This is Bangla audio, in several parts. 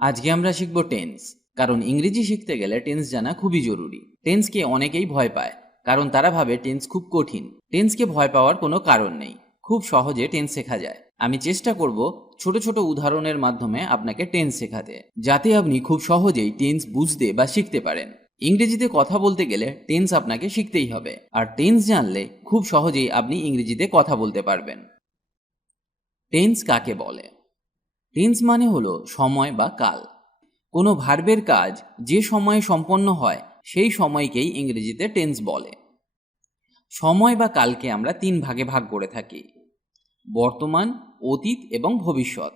আজকে আমরা শিখব টেন্স। কারণ ইংরেজি শিখতে গেলে টেন্স জানা খুবই জরুরি। টেন্সকে অনেকেই ভয় পায়, কারণ তারা ভাবে টেন্স খুব কঠিন। টেন্সকে ভয় পাওয়ার কোনো কারণ নেই, খুব সহজে টেন্স শেখা যায়। আমি চেষ্টা করব ছোট ছোট উদাহরণের মাধ্যমে আপনাকে টেন্স শেখাতে, যাতে আপনি খুব সহজেই টেন্স বুঝতে বা শিখতে পারেন। ইংরেজিতে কথা বলতে গেলে টেন্স আপনাকে শিখতেই হবে, আর টেন্স জানলে খুব সহজেই আপনি ইংরেজিতে কথা বলতে পারবেন। টেন্স কাকে বলে? টেন্স মানে হলো সময় বা কাল। কোনো ভার্বের কাজ যে সময়ে সম্পন্ন হয় সেই সময়কেই ইংরেজিতে টেন্স বলে। সময় বা কালকে আমরা 3 ভাগে ভাগ করে থাকি: বর্তমান, অতীত এবং ভবিষ্যৎ।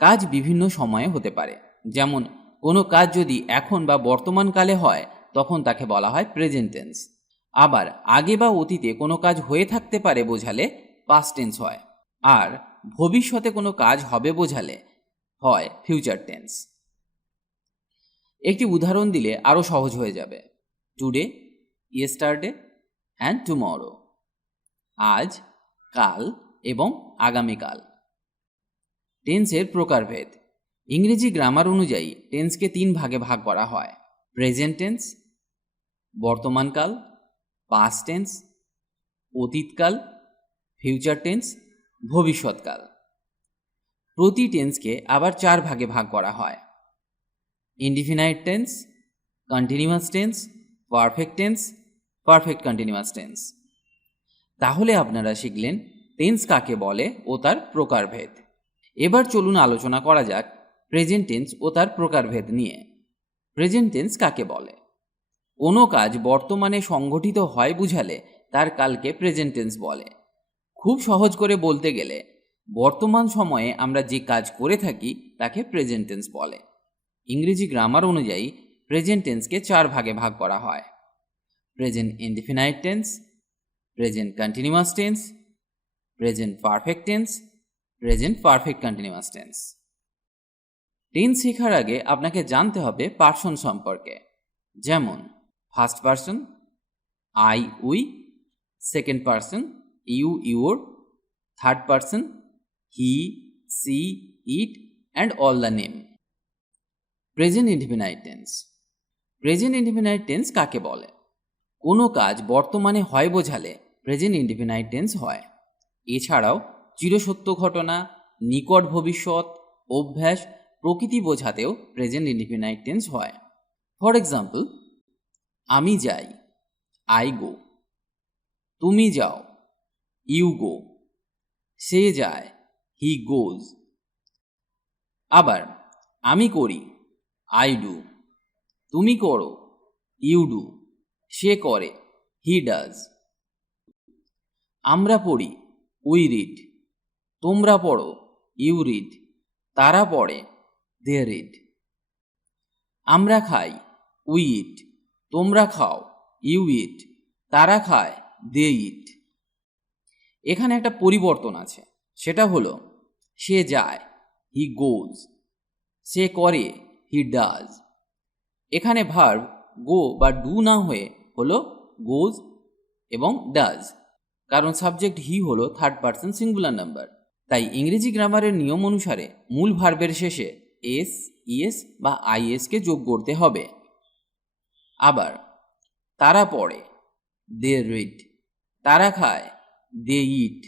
কাজ বিভিন্ন সময়ে হতে পারে, যেমন কোনো কাজ যদি এখন বা বর্তমান কালে হয় তখন তাকে বলা হয় প্রেজেন্ট টেন্স। আবার আগে বা অতীতে কোনো কাজ হয়ে থাকতে পারে বোঝালে পাস্ট টেন্স হয়, আর ভবিষ্যতে কোনো কাজ হবে বোঝালে হয় ফিউচার টেন্স। একটি উদাহরণ দিলে আরও সহজ হয়ে যাবে: টুডে, ইয়েস্টারডে অ্যান্ড টুমরো। আজ, কাল এবং আগামীকাল। টেন্সের প্রকারভেদ। ইংরেজি গ্রামার অনুযায়ী টেন্সকে 3 ভাগে ভাগ করা হয়: প্রেজেন্ট টেন্স, বর্তমানকাল, পাস্ট টেন্স, অতীতকাল, ফিউচার টেন্স, ভবিষ্যৎকাল। প্রতি টেন্সকে আবার 4 ভাগে ভাগ করা হয়: indefinite tense, continuous tense, perfect tense, perfect continuous tense. তাহলে আপনারা শিখলেন টেন্স কাকে বলে ও তার প্রকারভেদ। এবার চলুন আলোচনা করা যাক প্রেজেন্ট টেন্স ও তার প্রকারভেদ নিয়ে। প্রেজেন্ট টেন্স কাকে বলে? কোনো কাজ বর্তমানে সংঘটিত হয় বুঝালে তার কালকে প্রেজেন্ট টেন্স বলে। খুব সহজ করে বলতে গেলে বর্তমান সময়ে আমরা যে কাজ করে থাকি তাকে প্রেজেন্ট টেন্স বলে। ইংরেজি গ্রামার অনুযায়ী প্রেজেন্ট টেন্সকে 4 ভাগে ভাগ করা হয়: present indefinite tense, present continuous tense, present perfect tense, present perfect continuous tense. Tense শেখার আগে আপনাকে জানতে হবে পার্সন সম্পর্কে, যেমন first person I we, second person you your, third person he she it and all the name. Present indefinite tense. Present indefinite tense কাকে বলে? কোনো কাজ বর্তমানে হয় বোঝালে প্রেজেন্ট ইনডিফিনাইট টেন্স হয়। এছাড়াও চিরসত্য ঘটনা, নিকট ভবিষ্যৎ, অভ্যাস প্রকৃতি বোঝাতেও প্রেজেন্ট ইনডিফিনাইট টেন্স হয়। ফর এক্সাম্পল, আমি যাই, আই গো। তুমি যাও, ইউ গো। সে যায়, হি গোজ। আবার আমি করি, আই ডু। তুমি করো, ইউ ডু। সে করে, হি ডাজ। আমরা পড়ি, উই রিড। তোমরা পড়ো, ইউ রিড। তারা পড়ে, দে রিড। আমরা খাই, উই ইট। তোমরা খাও, ইউ ইট। তারা খায়, দে ইট। এখানে একটা পরিবর্তন আছে, সেটা হলো সে যায়, হি গোজ। সে করে, হি ডাজ। এখানে ভার্ব গো বা ডু না হয়ে হলো গোজ এবং ডাজ, কারণ সাবজেক্ট হি হলো থার্ড পার্সন সিঙ্গুলার নাম্বার। তাই ইংরেজি গ্রামারের নিয়ম অনুসারে মূল ভার্বের শেষে এস, ইএস বা আইএসকে যোগ করতে হবে। আবার তারা পড়ে, দে রিড। তারা খায়, দে ইট।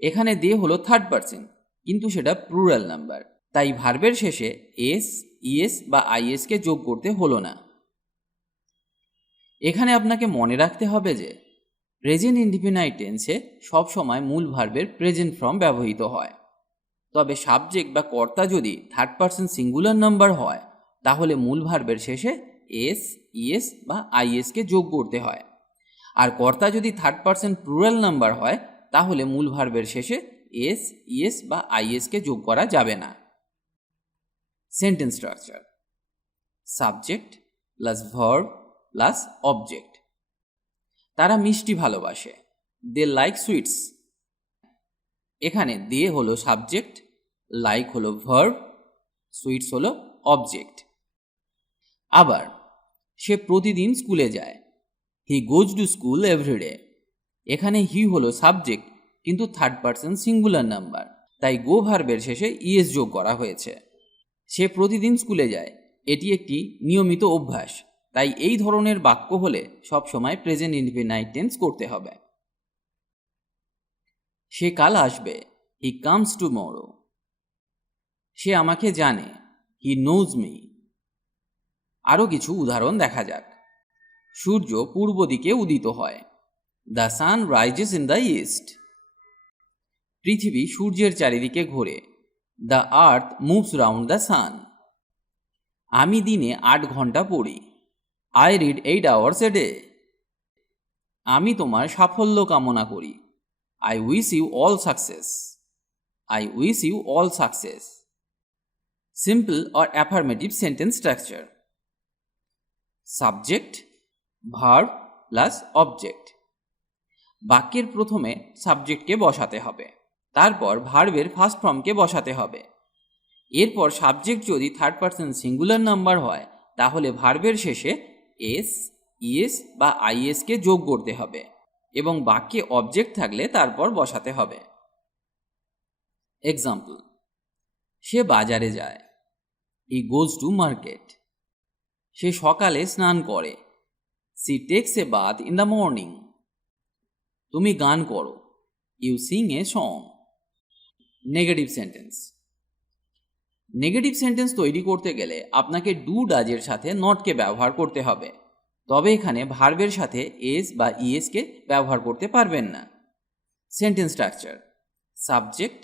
এখানে দে হলো থার্ড পার্সন, কিন্তু সেটা প্লুরাল নাম্বার, তাই ভার্বের শেষে এস, ইএস বা আইএসকে যোগ করতে হলো না। এখানে আপনাকে মনে রাখতে হবে যে প্রেজেন্ট ইনডিফিনাইট টেন্সে সবসময় মূল ভার্বের প্রেজেন্ট ফর্ম ব্যবহৃত হয়। তবে সাবজেক্ট বা কর্তা যদি থার্ড পার্সন সিঙ্গুলার নাম্বার হয় তাহলে মূল ভার্বের শেষে এস, ইএস বা আইএসকে যোগ করতে হয়। আর কর্তা যদি থার্ড পার্সন প্লুরাল নাম্বার হয় তাহলে মূল ভার্বের শেষে এস, ইএস বা আইএসকে যোগ করা যাবে না। Sentence structure: subject plus verb plus object. তারা মিষ্টি ভালোবাসে, দে লাইক সুইটস। এখানে দে হলো সাবজেক্ট, লাইক হলো ভার্ব, সুইটস হলো অবজেক্ট। আবার সে প্রতিদিন স্কুলে যায়, he goes to school everyday. এখানে হি হলো সাবজেক্ট, কিন্তু থার্ড পার্সন সিঙ্গুলার নাম্বার, তাই গো ভার্বের শেষে ইএস যোগ করা হয়েছে। সে প্রতিদিন স্কুলে যায়, এটি একটি নিয়মিত অভ্যাস। তাই এই ধরনের বাক্য হলে সবসময় প্রেজেন্ট ইনডিফিনাইট টেন্স করতে হবে। সে কাল আসবে, হি কামস টুমরো। সে আমাকে জানে, হি নোজ মি। আরও কিছু উদাহরণ দেখা যাক। সূর্য পূর্ব দিকে উদিত হয়, the sun rises in the east. পৃথিবী সূর্যের চারিদিকে ঘোরে, the earth moves round the sun. আমি দিনে 8 ঘন্টা পড়ি, I read 8 hours a day. আমি তোমার সাফল্য কামনা করি, I wish you all success. I wish you all success. Simple or affirmative sentence structure. Subject, verb plus object. বাক্যের প্রথমে সাবজেক্টকে বসাতে হবে, তারপর ভার্বের ফার্স্ট ফর্মকে বসাতে হবে। এরপর সাবজেক্ট যদি থার্ড পারসন সিঙ্গুলার নাম্বার হয় তাহলে ভার্বের শেষে এস, ইএস বা আইএসকে যোগ করতে হবে এবং বাক্যে অবজেক্ট থাকলে তারপর বসাতে হবে। এক্সাম্পল, সে বাজারে যায়, হি গোজ টু মার্কেট। সে সকালে স্নান করে, she takes a bath in the morning. তুমি গান করো, you sing a song. Negative sentence. Negative sentence তৈরি করতে গেলে আপনাকে ডু ডাজের সাথে নটকে ব্যবহার করতে হবে, তবে এখানে ভার্বের সাথে এস বা ইএসকে ব্যবহার করতে পারবেন না। Sentence structure: subject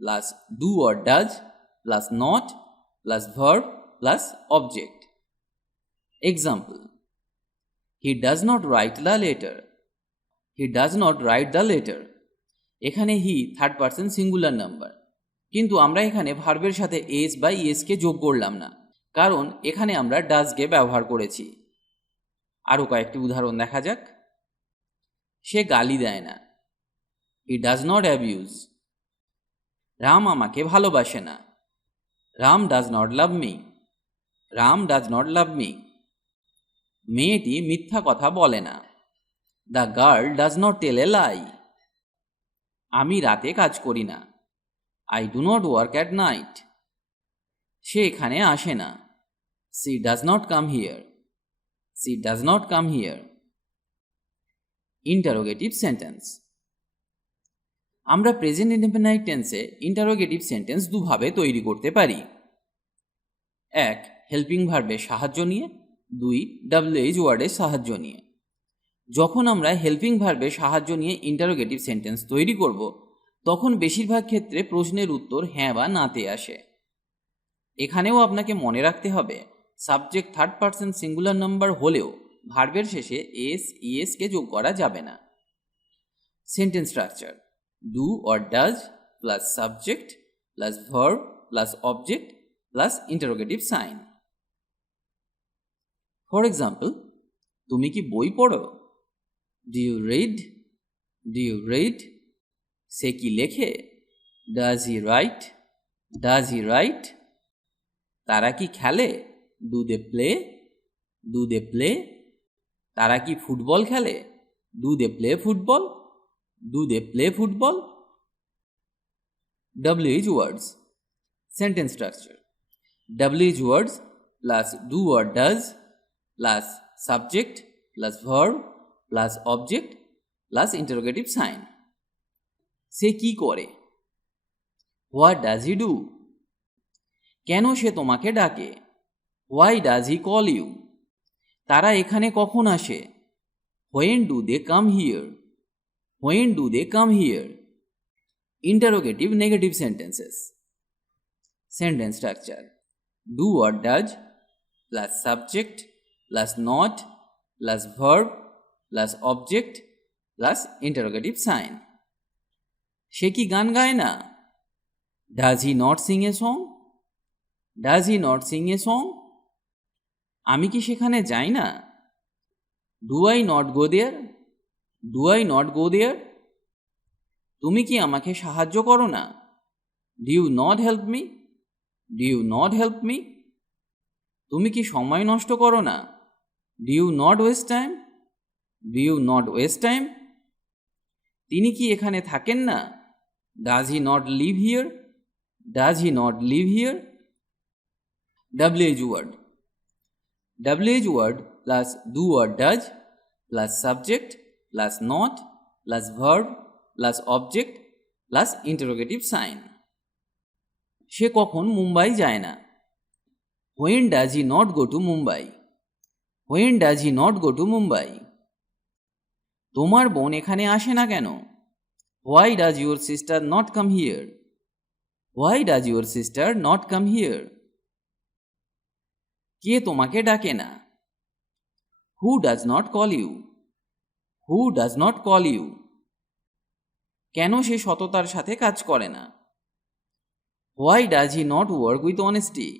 plus do or does plus not plus verb plus object. Example, he does not write the letter. He does not write the letter. এখানে he third person singular number, কিন্তু আমরা এখানে ভার্বের সাথে এস বা ইএসকে যোগ করলাম না, কারণ এখানে আমরা ডাজকে ব্যবহার করেছি। আরও কয়েকটি উদাহরণ দেখা যাক। সে গালি দেয় না, he does not abuse. Ram আমাকে ভালোবাসে না, Ram does not love me. Ram does not love me. মেয়েটি মিথ্যা কথা বলে না, the girl does not tell a lie. আমি রাতে কাজ করি না, I do not work at night. সে এখানে আসে না, she does not come here. She does not come here. Interrogative sentence. আমরা প্রেজেন্ট ইনডেফিনাইট টেন্সে ইন্টারোগেটিভ সেন্টেন্স দুভাবে তৈরি করতে পারি। 1. হেল্পিং ভার্বের সাহায্য নিয়ে। 2. WH ওয়ার্ডের সাহায্য নিয়ে। যখন আমরা হেল্পিং ভার্বের সাহায্য নিয়ে ইন্টারোগেটিভ সেন্টেন্স তৈরি করব তখন বেশিরভাগ ক্ষেত্রে প্রশ্নের উত্তর হ্যাঁ বা নাতে আসে। এখানেও আপনাকে মনে রাখতে হবে subject third person singular number হলেও ভার্বের শেষে এস, ইএসকে যোগ করা যাবে না। Sentence structure: do or does plus subject plus verb plus object plus interrogative sign. For example, তুমি কি বই পড়ো? Do you read? Do you read? সে কি লেখে? Does he write? Does he write? তারা কি খেলে? Do they play? Do they play? তারা কি ফুটবল খেলে? Do they play football? Do they play football? WH words. Sentence structure: WH words plus do or does plus subject plus verb plus object plus interrogative sign. সে কি করে? What does he do? কেন সে তোমাকে ডাকে? Why does he call you? তারা এখানে কখন আসে? When do they come here? When do they come here? Interrogative negative sentences. Sentence structure: do or does plus subject plus not plus verb plus object plus interrogative sign. সে কি গান গায় না? Does he not sing a song? Does he not sing a song? আমি কি সেখানে যাই না? Do I not go there? Do I not go there? তুমি কি আমাকে সাহায্য করো না? Do you not help me? Do you not help me? তুমি কি সময় নষ্ট করো না? Do you not waste time? Do you not waste time? তিনি কি এখানে থাকেন না? Does he not live here? Does he not live here? WH word. WH word plus do or does plus subject plus not plus verb plus object plus interrogative sign. সে কখন মুম্বাই যায় না? When does he not go to Mumbai? When does he not go to Mumbai? তোমার বোন এখানে আসে না কেন? Why does your sister not come here? Why does your sister not come here? কে তোমাকে ডাকে না? Who does not call you? Who does not call you? কেন সে সততার সাথে কাজ করে না? Why does he not work with honesty?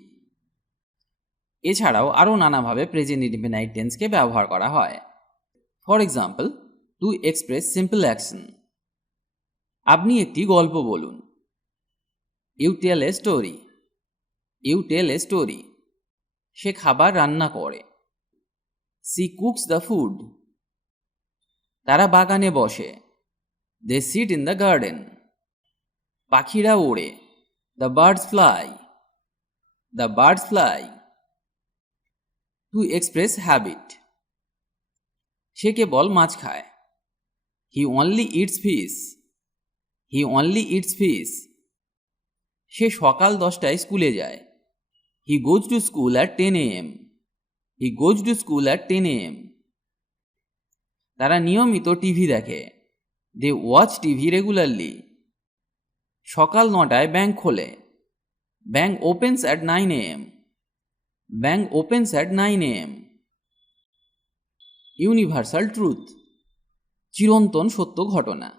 এছাড়াও আরও নানাভাবে প্রেজেন্ট ইনডিফিনাইট টেন্সকে ব্যবহার করা হয়। For example, to express simple action. আপনি একটি গল্প বলুন। You tell a story. You tell a story. সে খাবার রান্না করে। She cooks the food. তারা বাগানে বসে। They sit in the garden. পাখিরা ওড়ে। The birds fly. The birds fly. To express habit. সে কেবল মাছ খায়। He only eats fish. He only eats fish. সে সকাল 10টায় স্কুলে যায়। He goes to school at 10 AM। He goes to school at 10 AM। তারা নিয়মিত টিভি দেখে। They watch TV regularly. সকাল 9টায় ব্যাংক খোলে। Bank opens at 9 AM। Bank opens at 9 AM। Universal truth, চিরন্তন সত্য ঘটনা।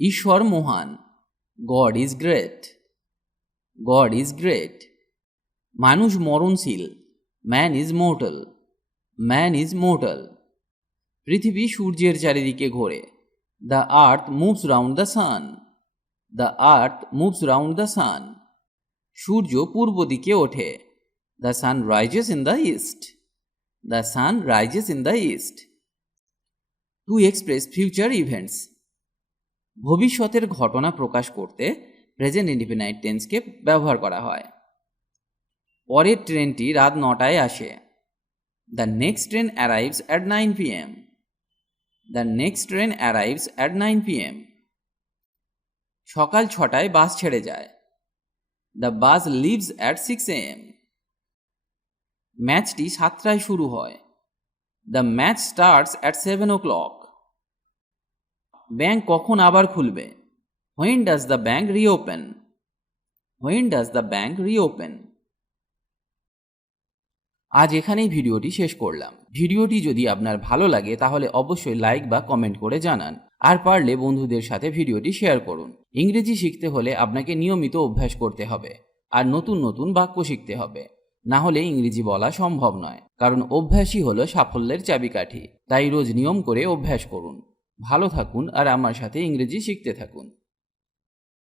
ঈশ্বর মহান, God is great. God is great. মানুষ মরণশীল, man is mortal. Man is mortal. পৃথিবী সূর্যের চারিদিকে ঘোরে। The earth moves round the sun. The earth moves round the sun. সূর্য পূর্ব দিকে ওঠে। The sun rises in the east. The sun rises in the east. To express future events. ভবিষ্যতের ঘটনা প্রকাশ করতে প্রেজেন্ট ইনডিফিনাইট টেন্সকে ব্যবহার করা হয়। পরের ট্রেনটি রাত 9টায় আসে। The next train arrives at 9 PM। The next train arrives at 9 PM। সকাল 6টায় বাস ছেড়ে যায়। The bus leaves at 6 AM। ম্যাচটি 7টায় শুরু হয়। The match starts at 7 o'clock। Bank কখন আবার খুলবে? When does the bank reopen? When does the bank reopen? আজ এখানেই ভিডিওটি শেষ করলাম। ভিডিওটি যদি আপনার ভালো লাগে তাহলে অবশ্যই লাইক বা কমেন্ট করে জানান, আর পারলে বন্ধুদের সাথে ভিডিওটি শেয়ার করুন। ইংরেজি শিখতে হলে আপনাকে নিয়মিত অভ্যাস করতে হবে আর নতুন নতুন বাক্য শিখতে হবে, না হলে ইংরেজি বলা সম্ভব নয়। কারণ অভ্যাসই হলো সাফল্যের চাবিকাঠি। তাই রোজ নিয়ম করে অভ্যাস করুন। ভালো থাকুন আর আমার সাথে ইংরেজি শিখতে থাকুন।